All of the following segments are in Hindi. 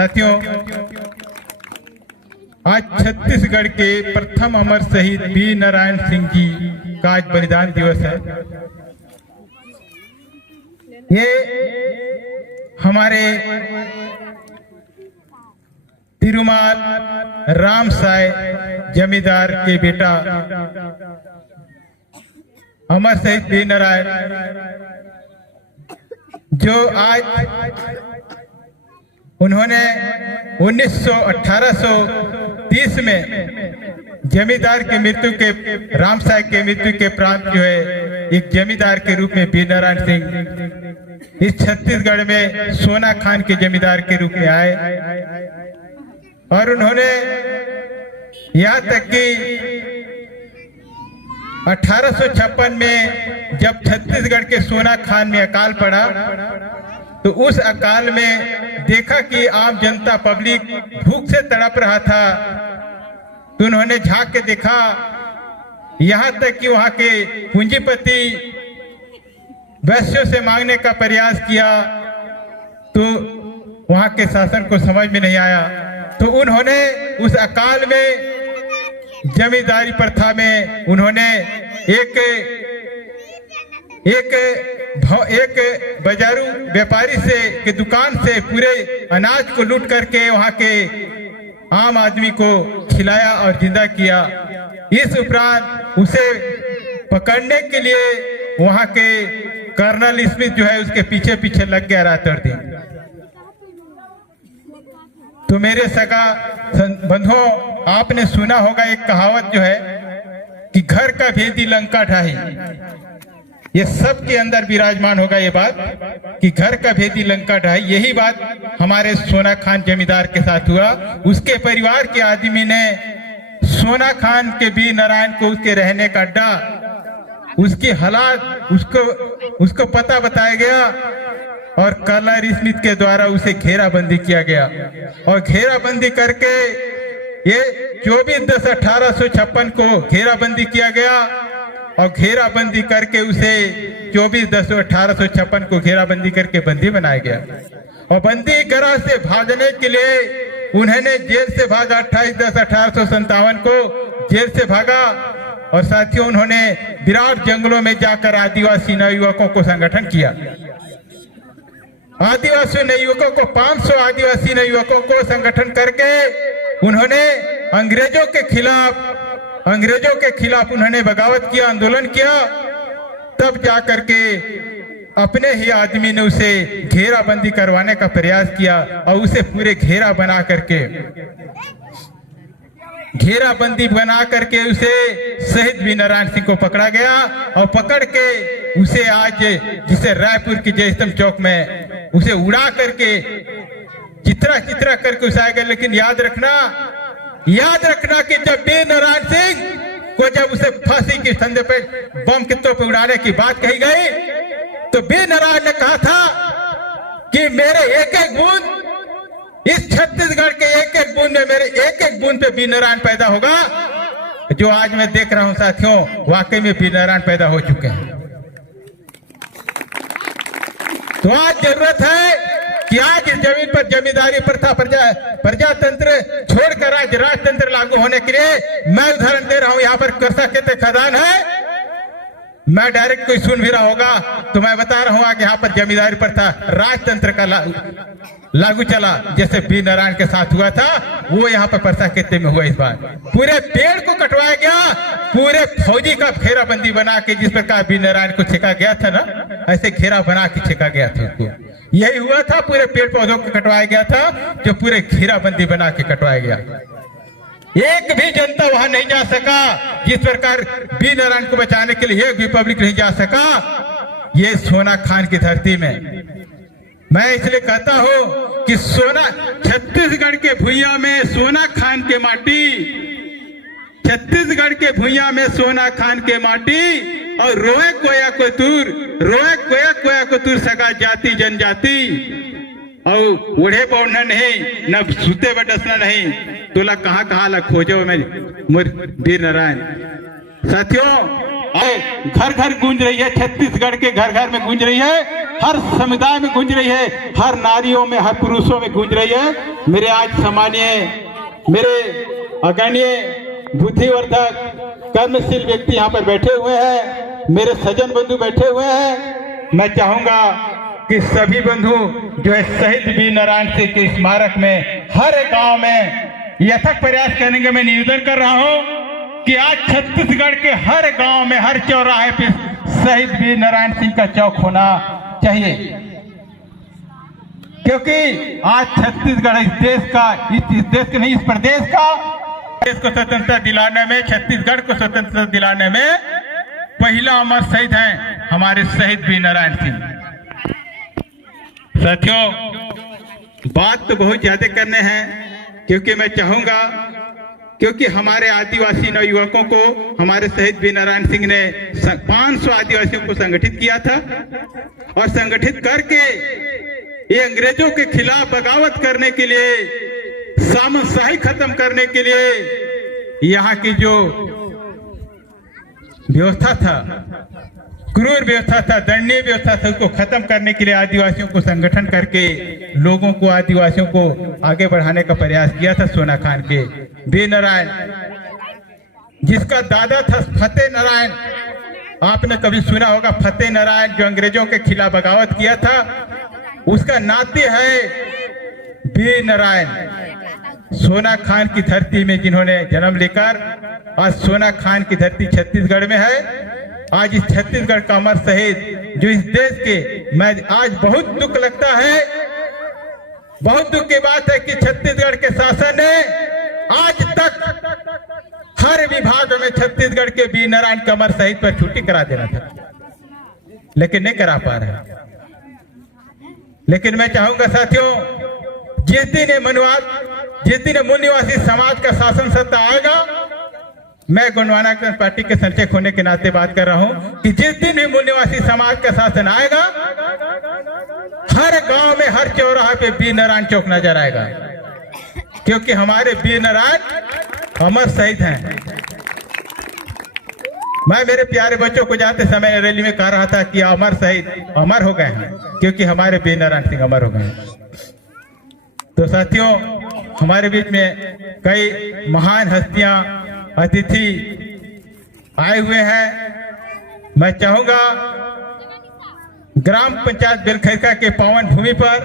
साथियों, आज छत्तीसगढ़ के प्रथम अमर शहीद वीर नारायण सिंह जी का आज बलिदान दिवस है। ये हमारे तिरुमाल रामसाय जमींदार के बेटा अमर शहीद वीर नारायण, जो आज उन्होंने 1830 में जमींदार की मृत्यु के रामसाय के मृत्यु के प्रांत जो है एक जमींदार के रूप में वीर नारायण सिंह इस छत्तीसगढ़ में सोना खान के जमींदार के रूप में आए और उन्होंने यहाँ तक कि 1856 में जब छत्तीसगढ़ के सोना खान में अकाल पड़ा तो उस अकाल में देखा कि आम जनता पब्लिक भूख से तड़प रहा था, तो उन्होंने झांक के देखा। यहाँ तक कि वहाँ के पूंजीपति वैश्यों से मांगने का प्रयास किया तो वहाँ के शासन को समझ में नहीं आया, तो उन्होंने उस अकाल में जमींदारी प्रथा में उन्होंने एक बाजारू व्यापारी से की दुकान से पूरे अनाज को लूट करके वहां के आम आदमी को खिलाया और जिंदा किया। इस उपरांत उसे पकड़ने के लिए वहां के कर्नल स्मिथ जो है उसके पीछे पीछे लग गया रात और दिन। तो मेरे सगा बंधुओं, आपने सुना होगा एक कहावत जो है कि घर का भेदी लंका ढाही। ये सबके अंदर विराजमान होगा ये बात कि घर का भेदी लंका ढाई। यही बात हमारे सोना खान जमींदार के साथ हुआ। उसके परिवार के आदमी ने सोना खान के वीर नारायण को उसके रहने का अड्डा, उसके हालात उसको पता बताया गया और कर्नल स्मिथ के द्वारा उसे घेराबंदी किया गया और घेराबंदी करके ये 24/10/1856 को घेराबंदी किया गया और घेराबंदी करके उसे 24/10/1856 को घेराबंदी करके बंदी बनाया गया और बंदी गृह से भागने के लिए उन्होंने जेल से भागा। 28/10/1857 को जेल से भागा और साथियों उन्होंने विराट जंगलों में जाकर आदिवासी नवयुवकों को संगठन किया। आदिवासी नवयुवकों को 500 आदिवासी नवयुवकों को संगठन करके उन्होंने अंग्रेजों के खिलाफ उन्होंने बगावत किया, आंदोलन किया। तब जाकर के अपने ही आदमी ने उसे घेराबंदी करवाने का प्रयास किया और उसे पूरे घेराबंदी बना करके उसे शहीद वीर नारायण सिंह को पकड़ा गया और पकड़ के उसे आज जिसे रायपुर की जयस्तंभ चौक में उसे उड़ा करके चित्रा करके उसे आएगा। लेकिन याद रखना कि जब वीर नारायण सिंह को जब उसे फांसी की फंदे पे बम कितों पे उड़ाने की बात कही गई तो वीर नारायण ने कहा था कि मेरे एक एक बूंद, इस छत्तीसगढ़ के एक एक बूंद में मेरे एक एक बूंद पे वीर नारायण पैदा होगा। जो आज मैं देख रहा हूं साथियों, वाकई में वीर नारायण पैदा हो चुके हैं। तो आज जरूरत है कि आज इस जमीन पर जमींदारी प्रथा प्रजातंत्र छोड़कर आज राजतंत्र लागू होने के लिए मैं उदाहरण दे रहा हूं। यहाँ पर करसा के खदान है, मैं डायरेक्ट कोई सुन भी रहा होगा तो मैं बता रहा हूं कि यहाँ पर जमींदारी प्रथा राजतंत्र का लागू चला, जैसे वीर नारायण के साथ हुआ था वो यहाँ पर परसा खेते में हुआ। इस बार पूरे पेड़ को कटवाया गया, पूरे फौजी का घेराबंदी बना के, जिस प्रकार वीर नारायण को छेका गया था ना, ऐसे घेरा बना के छेका गया था उसको। यही हुआ था, पूरे पेड़ पौधों को कटवाया गया था, जो पूरे घेराबंदी बना के कटवाया गया। एक भी जनता वहां नहीं जा सका, जिस प्रकार वीर नारायण को बचाने के लिए एक भी पब्लिक नहीं जा सका। ये सोना खान की धरती में मैं इसलिए कहता हूं कि छत्तीसगढ़ के भुइयां में सोना खान के माटी, छत्तीसगढ़ के भुइयां में सोना खान के माटी और रोए कोया कोतूर सगा जाति जनजाति और उड़े पौड़ना नहीं न सुते बटसना नहीं, तोला कहाँ ला खोजो में वीर नारायण। साथियों, घर घर गूंज रही है, छत्तीसगढ़ के घर घर में गूंज रही है हर समुदाय में गूंज रही है, हर नारियों में, हर पुरुषों में गूंज रही है। मेरे आज सम्मानीय, मेरे अगणीय बुद्धिवर्धक कर्मशील व्यक्ति यहाँ पर बैठे हुए हैं, मेरे सज्जन बंधु बैठे हुए हैं। मैं चाहूंगा कि सभी बंधु जो है शहीद वीर नारायण सिंह के स्मारक में हर गांव में यथक प्रयास करने का मैं निवेदन कर रहा हूं कि आज छत्तीसगढ़ के हर गांव में, हर चौराहे पे शहीद वीर नारायण सिंह का चौक होना चाहिए, क्योंकि आज छत्तीसगढ़ इस देश का, इस देश के नहीं, इस प्रदेश का, देश को स्वतंत्रता दिलाने में, छत्तीसगढ़ को स्वतंत्रता दिलाने में पहला अमर शहीद हैं हमारे शहीद वीर नारायण सिंह। साथियों, बात तो बहुत ज्यादा करने हैं, क्योंकि मैं चाहूंगा, क्योंकि हमारे आदिवासी नवयुवकों को हमारे शहीद वीर नारायण सिंह ने 500 आदिवासियों को संगठित किया था और संगठित करके ये अंग्रेजों के खिलाफ बगावत करने के लिए, सामंतशाही खत्म करने के लिए यहाँ की जो व्यवस्था था, क्रूर व्यवस्था था, दंडनीय व्यवस्था था, उसको खत्म करने के लिए आदिवासियों को संगठन करके लोगों को, आदिवासियों को आगे बढ़ाने का प्रयास किया था सोना खान के वीर नारायण, जिसका दादा था फतेह नारायण। आपने कभी सुना होगा फतेह नारायण, जो अंग्रेजों के खिलाफ बगावत किया था, उसका नाते है वीर नारायण। सोना खान की धरती में जिन्होंने जन्म लेकर, आज सोना खान की धरती छत्तीसगढ़ में है। आज इस छत्तीसगढ़ का अमर शहीद जो इस देश के, मैं आज बहुत दुख लगता है, बहुत दुख की बात है कि छत्तीसगढ़ के शासन ने आज तक हर विभाग में छत्तीसगढ़ के वीर नारायण के अमर शहीद पर छुट्टी करा देना था, लेकिन नहीं करा पा रहे। लेकिन मैं चाहूंगा साथियों, जिस दिन मूल निवासी समाज का शासन सत्ता आएगा, मैं गोंडवाना पार्टी के संरक्षक होने के नाते बात कर रहा हूं कि जिस दिन भी मूल निवासी समाज का शासन आएगा, हर गांव में, हर चौराहे पे वीर नारायण चौक नजर आएगा, क्योंकि हमारे वीर नारायण अमर शहीद हैं। मैं मेरे प्यारे बच्चों को जाते समय रैली में कह रहा था कि अमर शहीद अमर हो गए हैं, क्योंकि हमारे वीर नारायण सिंह अमर हो गए हैं। तो साथियों, हमारे बीच में कई महान हस्तियां, अतिथि आए हुए हैं। मैं चाहूंगा ग्राम पंचायत बेलखैरका के पावन भूमि पर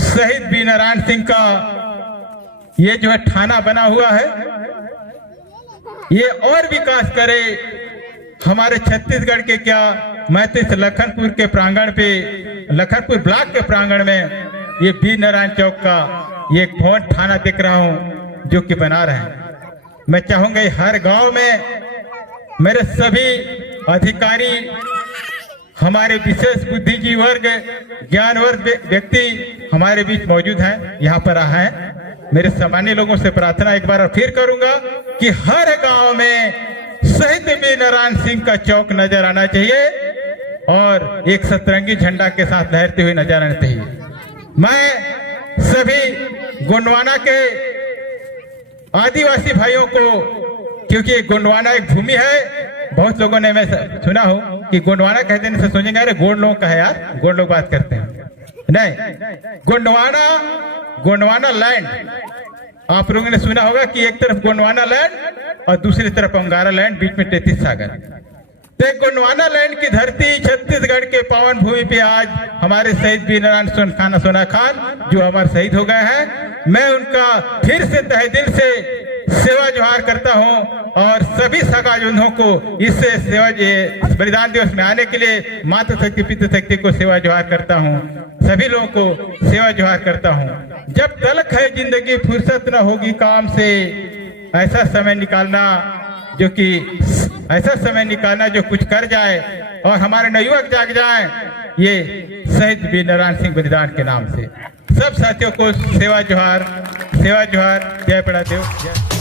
शहीद वीर नारायण सिंह का ये जो है थाना बना हुआ है, ये और विकास करे हमारे छत्तीसगढ़ के। क्या मैं तो इस लखनपुर के प्रांगण पे, लखनपुर ब्लॉक के प्रांगण में ये वीर नारायण चौक का ये एक भवन थाना देख रहा हूं जो कि बना रहे हैं। मैं चाहूंगा हर गांव में मेरे सभी अधिकारी, हमारे विशेष बुद्धिजीवी वर्ग, ज्ञानवर्ग व्यक्ति हमारे बीच मौजूद हैं, यहाँ पर आए हैं। मेरे सामान्य लोगों से प्रार्थना एक बार फिर करूंगा कि हर गांव में शहीद वीर नारायण सिंह का चौक नजर आना चाहिए और एक सतरंगी झंडा के साथ लहरते हुए नजर आना चाहिए। मैं सभी गोंडवाना के आदिवासी भाइयों को, क्योंकि गोंडवाना एक भूमि है, बहुत लोगों ने मैं सुना हो कि गोंडवाना कह देने से सोचेंगे अरे गोंड लोग का है यार, गोंड लोग बात करते हैं, नहीं। गोंडवाना लैंड, आप लोगों ने सुना होगा कि एक तरफ गोंडवाना लैंड और दूसरी तरफ अंगारा लैंड, बीच में 33 सागर। तो गोंडवाना लैंड की धरती छत्तीसगढ़ के पावन भूमि पे आज हमारे शहीद वीर नारायण सोना खान जो अमर शहीद हो गए हैं, मैं उनका फिर से तहे दिल से सेवा जोहार करता हूं और सभी सगाजोधों को इस सेवा बलिदान दिवस में आने के लिए मातृ शक्ति पितृ शक्ति को सेवा जोहार करता हूं, सभी लोगों को सेवा जोहार करता हूं। जब तलक है जिंदगी फुर्सत न होगी काम से, ऐसा समय निकालना जो कि ऐसा समय निकालना जो कुछ कर जाए और हमारे नवयुवक जाग जाए, ये शहीद वीर नारायण सिंह बलिदान के नाम से। सब साथियों को सेवा जोहार, जय बड़ा देव, जय।